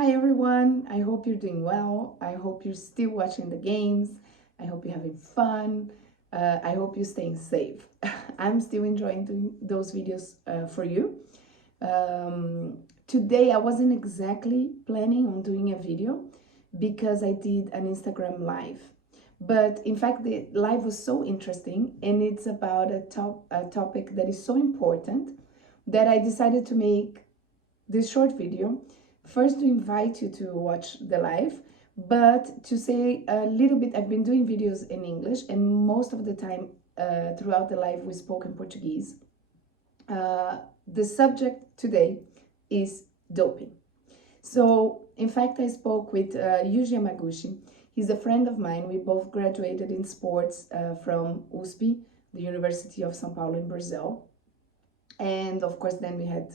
Hi everyone, I hope you're doing well. I hope you're still watching the games. I hope you're having fun. I hope you're staying safe. I'm still enjoying doing those videos for you. Today I wasn't exactly planning on doing a video because I did an Instagram live. But in fact, the live was so interesting and it's about a topic that is so important that I decided to make this short video first to invite you to watch the live, but to say a little bit. I've been doing videos in English and most of the time throughout the live we spoke in Portuguese. The subject today is doping. So in fact I spoke with Yuji Yamaguchi. He's a friend of mine. We both graduated in sports from USP, the University of São Paulo in Brazil, and of course then we had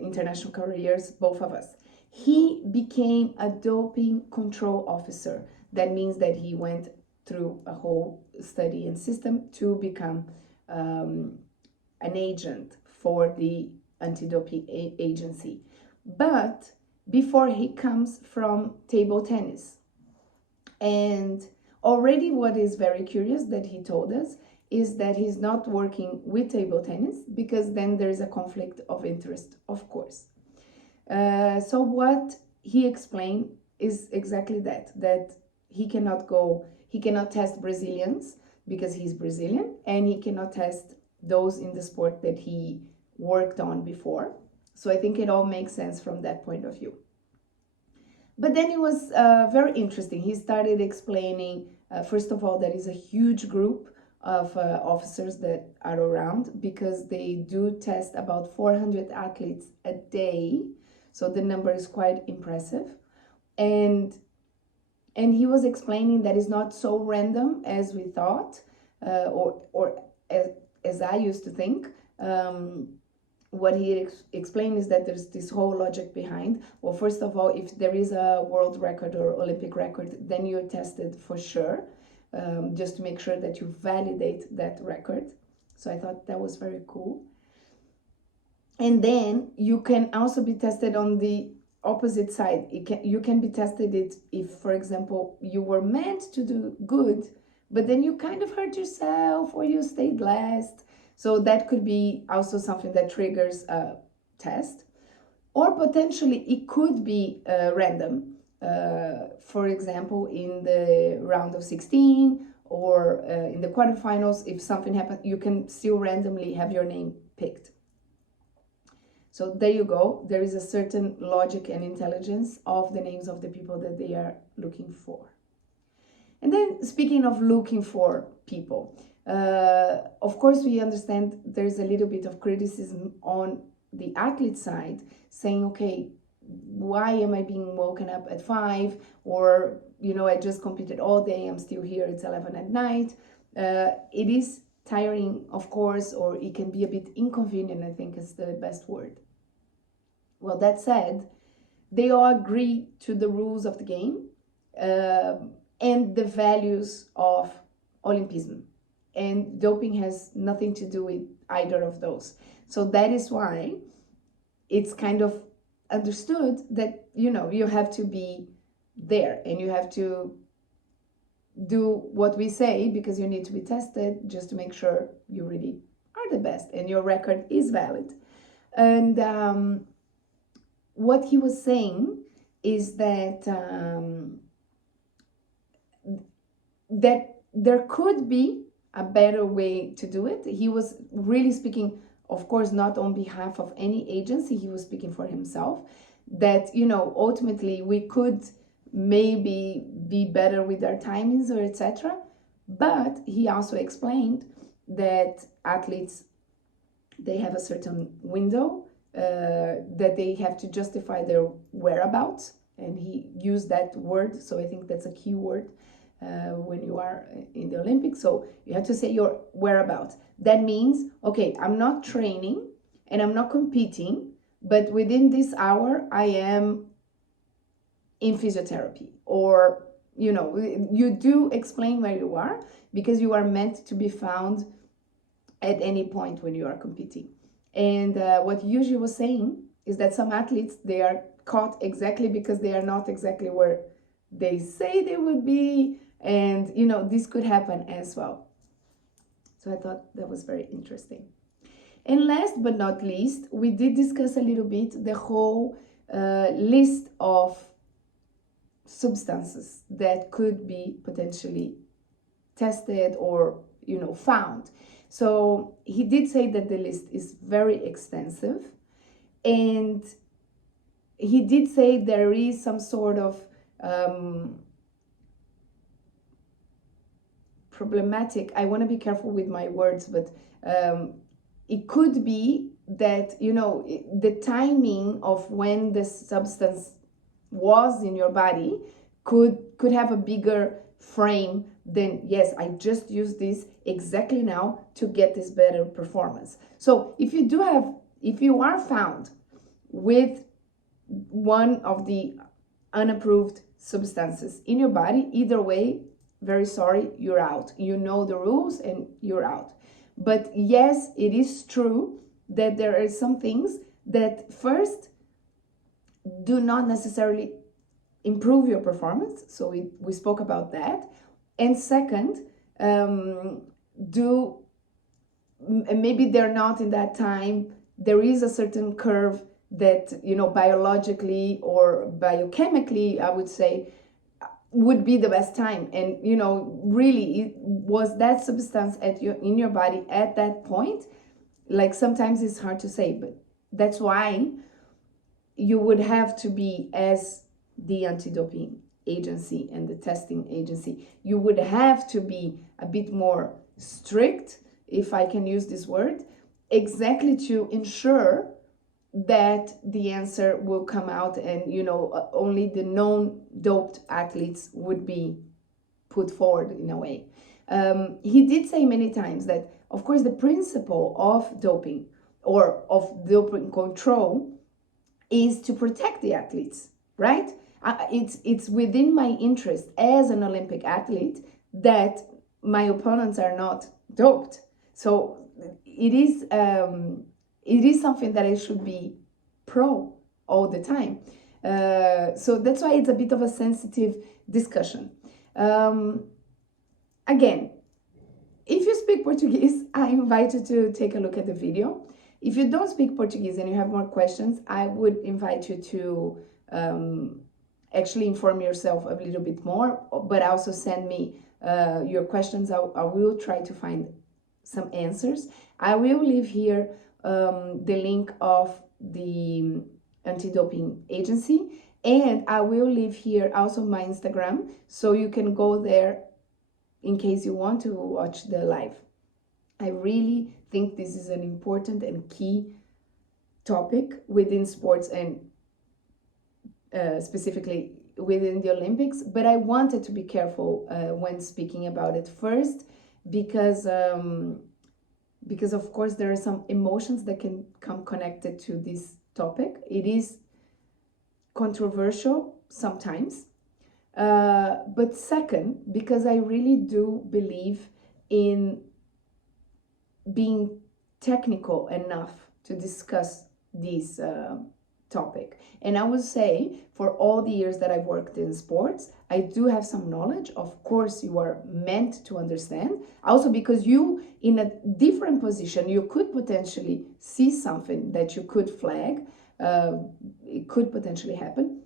international careers, both of us. He became a doping control officer. That means that he went through a whole study and system to become an agent for the anti-doping agency. But before, he comes from table tennis. And already what is very curious that he told us is that he's not working with table tennis because then there's a conflict of interest, of course. So what he explained is exactly that he cannot test Brazilians because he's Brazilian, and he cannot test those in the sport that he worked on before. So I think it all makes sense from that point of view. But then it was very interesting. He started explaining, first of all, there is a huge group of officers that are around because they do test about 400 athletes a day. So the number is quite impressive. And he was explaining that it's not so random as we thought, or as I used to think. What he explained is that there's this whole logic behind. Well, first of all, if there is a world record or Olympic record, then you're tested for sure, just to make sure that you validate that record. So I thought that was very cool. And then you can also be tested on the opposite side. You can be tested if, for example, you were meant to do good, but then you kind of hurt yourself or you stayed last. So that could be also something that triggers a test. Or potentially it could be random. For example, in the round of 16 or in the quarterfinals, if something happens, you can still randomly have your name picked. So there you go. There is a certain logic and intelligence of the names of the people that they are looking for. And then speaking of looking for people, of course, we understand there's a little bit of criticism on the athlete side, saying, okay, why am I being woken up at 5? Or, I just competed all day, I'm still here, it's 11 at night. It is tiring, of course, or it can be a bit inconvenient, I think is the best word. Well, that said, they all agree to the rules of the game and the values of Olympism. And doping has nothing to do with either of those. So that is why it's kind of understood that, you have to be there and you have to do what we say because you need to be tested just to make sure you really are the best and your record is valid. And what he was saying is that that there could be a better way to do it. He was really speaking, of course, not on behalf of any agency. He was speaking for himself, that, ultimately we could maybe be better with our timings or etc. But he also explained that athletes, they have a certain window that they have to justify their whereabouts. And he used that word, so I think that's a key word when you are in the Olympics. So you have to say your whereabouts. That means, okay, I'm not training and I'm not competing, but within this hour I am in physiotherapy. Or, you do explain where you are because you are meant to be found at any point when you are competing. And what Yuji was saying is that some athletes, they are caught exactly because they are not exactly where they say they would be, and you know, this could happen as well. So I thought that was very interesting. And last but not least, we did discuss a little bit the whole list of substances that could be potentially tested or, you know, found. So he did say that the list is very extensive, and he did say there is some sort of problematic, I want to be careful with my words, but it could be that, you know, the timing of when the substance was in your body could have a bigger frame than, yes, I just use this exactly now to get this better performance. So if you are found with one of the unapproved substances in your body, either way, very sorry, you're out. You know the rules and you're out. But yes, it is true that there are some things that first do not necessarily improve your performance. So we spoke about that. And second, maybe they're not in that time. There is a certain curve that, you know, biologically or biochemically, I would say, would be the best time. And, you know, really, was that substance in your body at that point? Like, sometimes it's hard to say, but that's why you would have to be, as the anti-doping agency and the testing agency, you would have to be a bit more strict, if I can use this word, exactly to ensure that the answer will come out, and, you know, only the known doped athletes would be put forward in a way. He did say many times that, of course, the principle of doping or of doping control is to protect the athletes, right? It's within my interest as an Olympic athlete that my opponents are not doped. So it is something that I should be pro all the time. So that's why it's a bit of a sensitive discussion. Again, if you speak Portuguese, I invite you to take a look at the video. If you don't speak Portuguese and you have more questions, I would invite you to actually inform yourself a little bit more, but also send me your questions. I will try to find some answers. I will leave here the link of the anti-doping agency, and I will leave here also my Instagram, so you can go there in case you want to watch the live. I really think this is an important and key topic within sports, and specifically within the Olympics, but I wanted to be careful when speaking about it first, because of course there are some emotions that can come connected to this topic. It is controversial sometimes, but second, because I really do believe in being technical enough to discuss this topic. And I would say, for all the years that I've worked in sports, I do have some knowledge. Of course, you are meant to understand. Also, because you, in a different position, you could potentially see something that you could flag. It could potentially happen.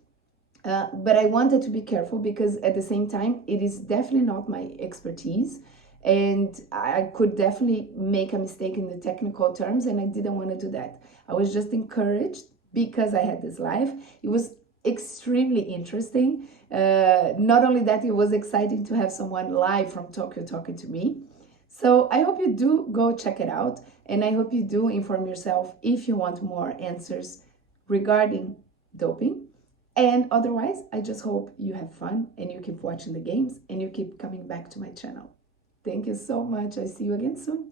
But I wanted to be careful, because at the same time, it is definitely not my expertise. And I could definitely make a mistake in the technical terms, and I didn't want to do that. I was just encouraged because I had this live. It was extremely interesting. Not only that, it was exciting to have someone live from Tokyo talking to me. So I hope you do go check it out, and I hope you do inform yourself if you want more answers regarding doping. And otherwise, I just hope you have fun and you keep watching the games and you keep coming back to my channel. Thank you so much. I see you again soon.